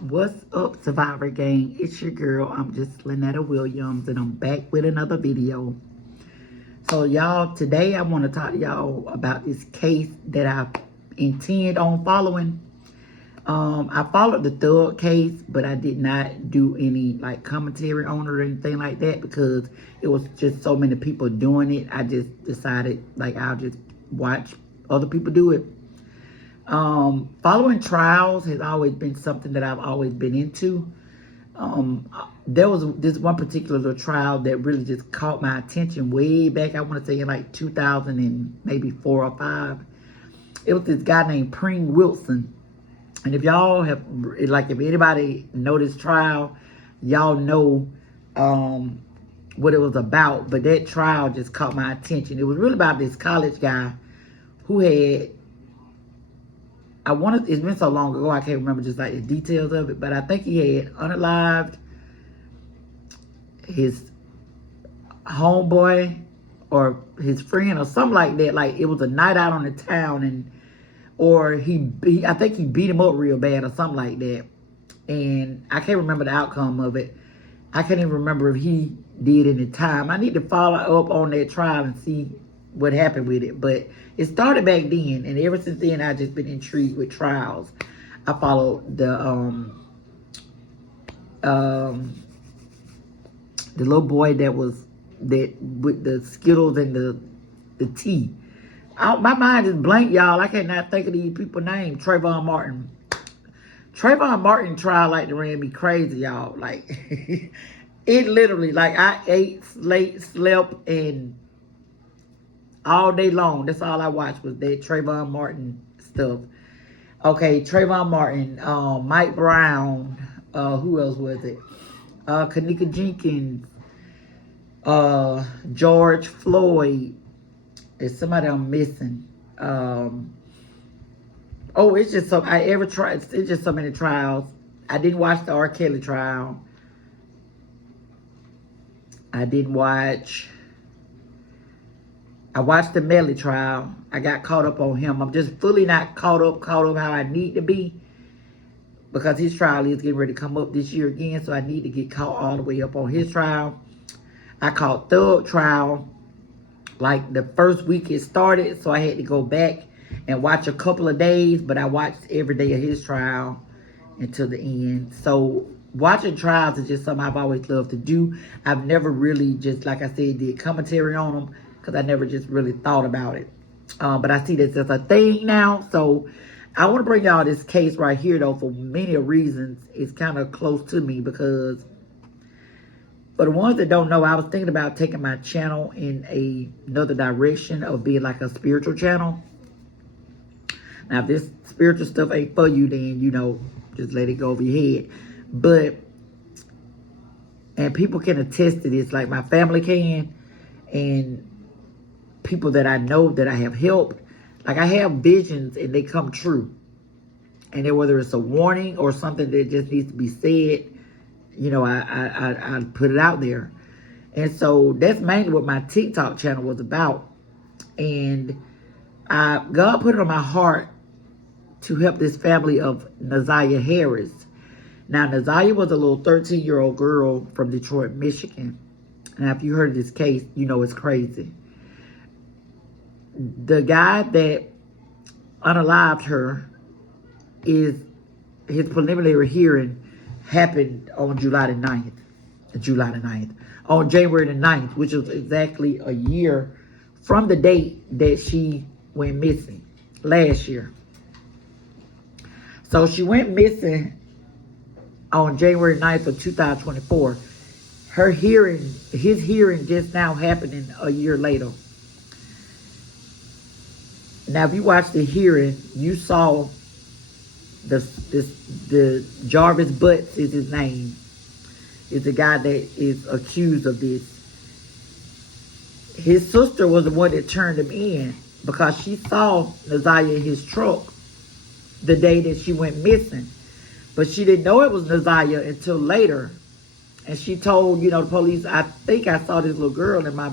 What's up, Survivor Gang? It's your girl. I'm just Lynetta Williams, and I'm back with another video. So, y'all, today I want to talk to y'all about this case that I intend on following. I followed the Thug case, but I did not do any like commentary on it or anything like that because it was just so many people doing it. I just decided like I'll just watch other people do it. Following trials has always been something that I've always been into. There was this one particular trial that really just caught my attention way back. I want to say in like 2000 and maybe 4 or 5. It was this guy named Preem Wilson. And if y'all have, like, if anybody know this trial, y'all know what it was about. But that trial just caught my attention. It was really about this college guy who had, it's been so long ago, I can't remember just like the details of it, but I think he had unalived his homeboy or his friend or something like that. Like it was a night out on the town, or I think he beat him up real bad or something like that. And I can't remember the outcome of it. I can't even remember if he did any time. I need to follow up on that trial and see what happened with it. But it started back then, and ever since then I've just been intrigued with trials. I followed the little boy that with the Skittles and the tea. My mind is blank, y'all. I cannot think of these people's names. Trayvon Martin. Trayvon Martin trial like to ran me crazy, y'all. Like it literally, like I ate, slept, and all day long. That's all I watched was that Trayvon Martin stuff. Okay, Trayvon Martin, Mike Brown, who else was it? Kanika Jenkins, George Floyd. There's somebody I'm missing. It's just so it's just so many trials. I didn't watch the R. Kelly trial. I watched the Melly trial. I got caught up on him. I'm just fully not caught up how I need to be. Because his trial is getting ready to come up this year again. So I need to get caught all the way up on his trial. I caught Thug trial like the first week it started. So I had to go back and watch a couple of days. But I watched every day of his trial until the end. So watching trials is just something I've always loved to do. I've never really just, like I said, did commentary on them. Because I never just really thought about it. But I see this as a thing now. So I want to bring y'all this case right here, though, for many reasons. It's kind of close to me because for the ones that don't know, I was thinking about taking my channel in another direction of being like a spiritual channel. Now, if this spiritual stuff ain't for you, then, just let it go over your head. And people can attest to this, like my family can, and people that I know that I have helped. Like I have visions and they come true. And then whether it's a warning or something that just needs to be said, I put it out there. And so that's mainly what my TikTok channel was about. And God put it on my heart to help this family of Naziah Harris. Now, Naziah was a little 13-year-old girl from Detroit, Michigan. Now, if you heard of this case, you know it's crazy. The guy that unalived her, his preliminary hearing happened on July the 9th. On January the 9th, which was exactly a year from the date that she went missing last year. So she went missing on January 9th of 2024. His hearing just now happening a year later. Now, if you watched the hearing, you saw the Jarvis Butts is his name. Is the guy that is accused of this. His sister was the one that turned him in because she saw Naziah in his truck the day that she went missing. But she didn't know it was Naziah until later. And she told, the police, I think I saw this little girl in my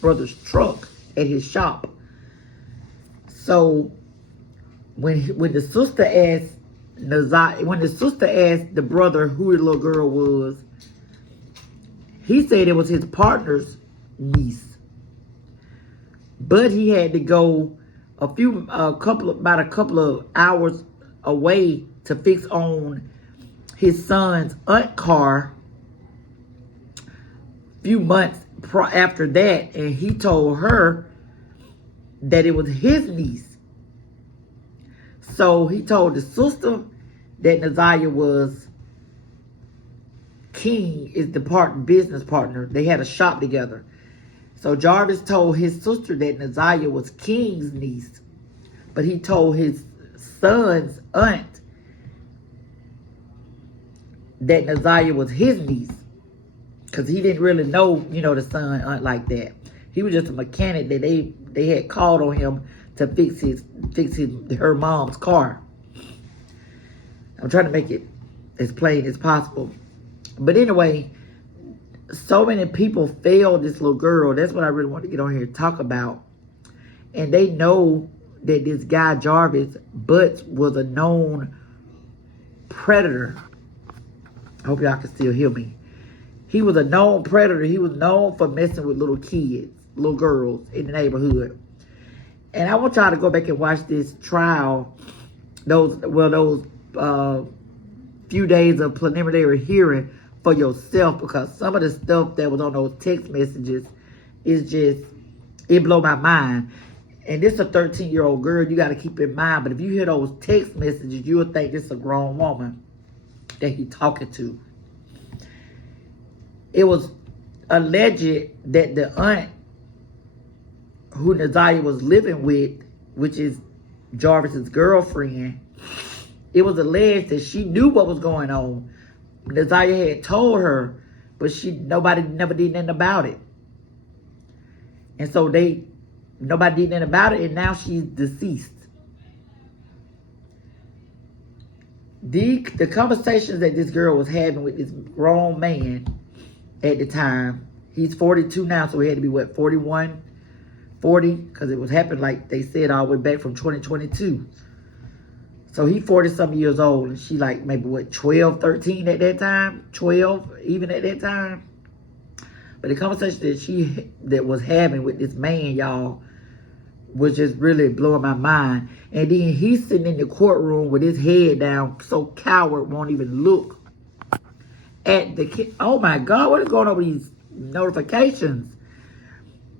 brother's truck at his shop. So when the sister asked when the sister asked the brother who the little girl was, he said it was his partner's niece. But he had to go about a couple of hours away to fix on his son's aunt car a few months after that, and he told her that it was his niece. So he told the sister that Naziah was King is the business partner. They had a shop together. So Jarvis told his sister that Naziah was King's niece, but he told his son's aunt that Naziah was his niece, because he didn't really know, the son aunt like that. He was just a mechanic that they had called on him to fix her mom's car. I'm trying to make it as plain as possible. But anyway, so many people failed this little girl. That's what I really want to get on here and talk about. And they know that this guy, Jarvis Butts, was a known predator. I hope y'all can still hear me. He was a known predator. He was known for messing with little kids, little girls in the neighborhood. And I want y'all to go back and watch this trial, those few days of preliminary hearing for yourself, because some of the stuff that was on those text messages is just, it blow my mind. And this is a 13-year-old girl, you got to keep in mind. But if you hear those text messages, you would think this is a grown woman that he talking to. It was alleged that the aunt who Naziah was living with, which is Jarvis's girlfriend, it was alleged that she knew what was going on. Naziah had told her, but nobody never did nothing about it. And so nobody did nothing about it, and now she's deceased. The conversations that this girl was having with this grown man at the time, he's 42 now, so he had to be, 41, 40, because it was happening, like they said, all the way back from 2022. So he 40-something years old, and she like maybe 12, 13 at that time, 12 even at that time. But the conversation that was having with this man, y'all, was just really blowing my mind. And then he's sitting in the courtroom with his head down, so coward, won't even look at the, oh my God, what is going on with these notifications?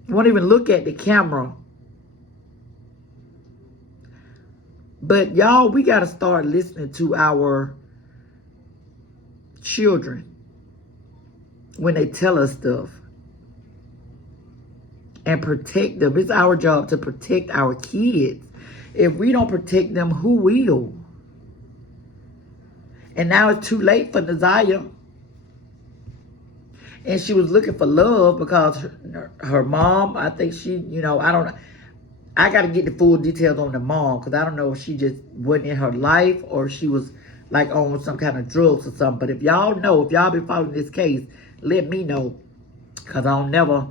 Won't even look at the camera. But y'all, we got to start listening to our children when they tell us stuff. And protect them. It's our job to protect our kids. If we don't protect them, who will? And now it's too late for Naziah. And she was looking for love because her mom, I think she, I don't know. I got to get the full details on the mom, because I don't know if she just wasn't in her life or she was like on some kind of drugs or something. But if y'all know, if y'all been following this case, let me know, because I'll never,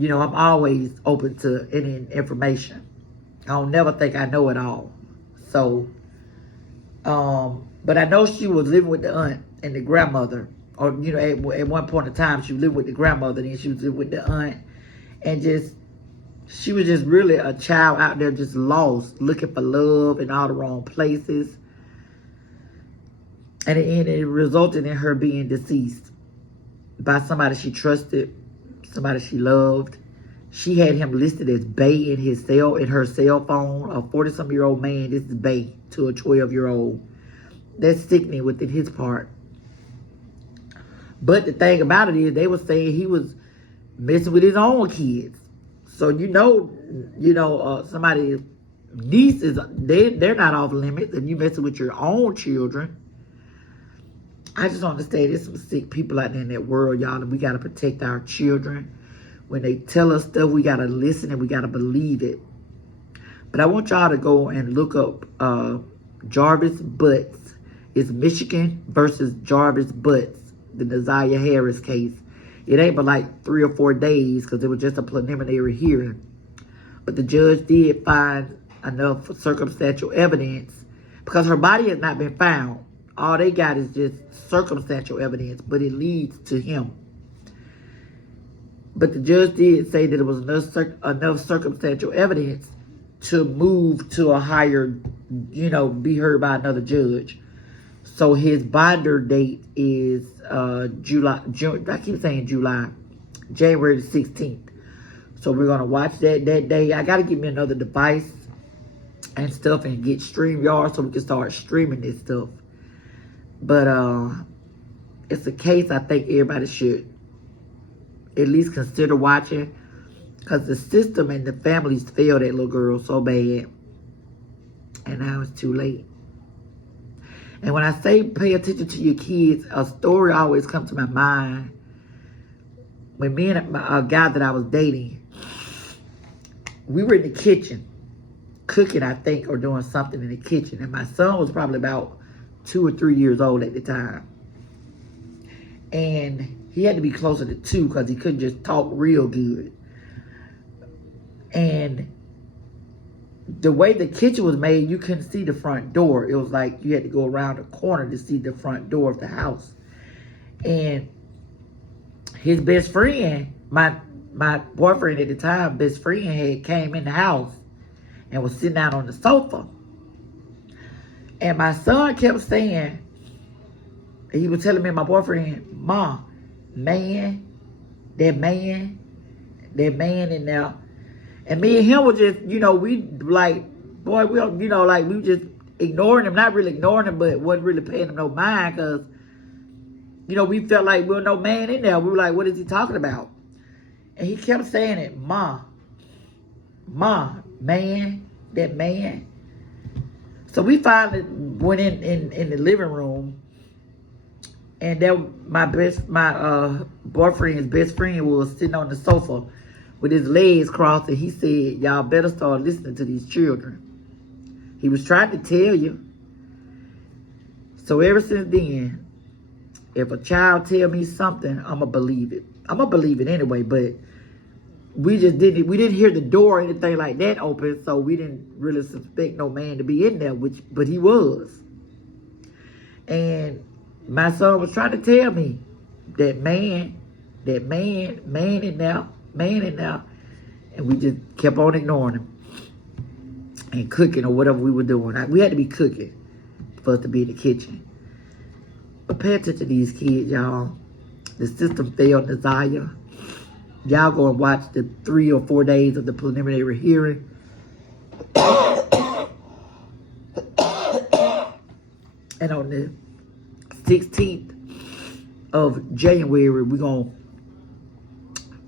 I'm always open to any information. I don't never think I know it all. So, but I know she was living with the aunt and the grandmother. Or, at one point in time, she was living with the grandmother, and then she was living with the aunt. And she was just really a child out there just lost, looking for love in all the wrong places. And in the end, it resulted in her being deceased by somebody she trusted, somebody she loved. She had him listed as Bay in her cell phone. A 40-something-year-old man, this is Bay to a 12-year-old. That's sickening within his part. But the thing about it is, they were saying he was messing with his own kids. So somebody's nieces, they're not off limits, and you messing with your own children. I just don't understand. There's some sick people out there in that world, y'all, and we got to protect our children. When they tell us stuff, we got to listen and we got to believe it. But I want y'all to go and look up Jarvis Butts. It's Michigan versus Jarvis Butts, the Naziah Harris case. It ain't but like 3 or 4 days, because it was just a preliminary hearing. But the judge did find enough circumstantial evidence because her body has not been found. All they got is just circumstantial evidence, but it leads to him. But the judge did say that it was enough circumstantial evidence to move to a higher, be heard by another judge. So his bonder date is January the 16th. So we're going to watch that day. I got to get me another device and stuff and get StreamYard so we can start streaming this stuff. But it's a case I think everybody should at least consider watching, because the system and the families failed that little girl so bad. And now it's too late. And when I say pay attention to your kids, a story always comes to my mind. When me and a guy that I was dating, we were in the kitchen, cooking, I think, or doing something in the kitchen. And my son was probably about 2 or 3 years old at the time. And he had to be closer to 2 because he couldn't just talk real good. And the way the kitchen was made, you couldn't see the front door. It was like you had to go around the corner to see the front door of the house. And his best friend, my boyfriend at the time, best friend had came in the house and was sitting out on the sofa. And my son kept saying, he was telling me, my boyfriend, Ma, that man in there. And me and him were just, we like, boy, we were just ignoring him. Not really ignoring him, but wasn't really paying him no mind because, we felt like there was no man in there. We were like, what is he talking about? And he kept saying it, Ma, that man. So we finally went in the living room, and then my boyfriend's best friend was sitting on the sofa with his legs crossed, and he said, y'all better start listening to these children. He was trying to tell you. So ever since then, if a child tell me something, I'm going to believe it. I'm going to believe it anyway, but we didn't hear the door or anything like that open, so we didn't really suspect no man to be in there, but he was. And my son was trying to tell me that man in there, and we just kept on ignoring him and cooking or whatever we were doing. We had to be cooking for us to be in the kitchen. But pay attention to these kids, y'all. The system failed Nasiah. Y'all go and watch the 3 or 4 days of the preliminary hearing. And on the 16th of January, we're going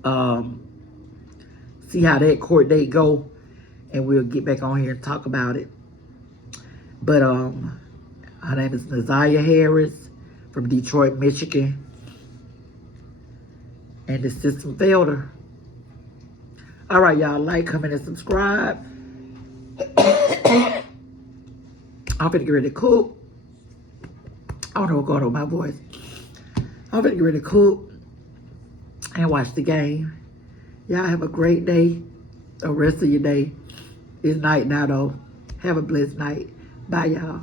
to see how that court date go, and we'll get back on here and talk about it. But her name is Nasiah Harris from Detroit, Michigan. And the system failed her. All right, y'all, like, comment, and subscribe. I'm finna get ready to cook. I don't know what's going on with my voice. I'm finna get ready to cook and watch the game. Y'all have a great day. The rest of your day. It's night now, though. Have a blessed night. Bye, y'all.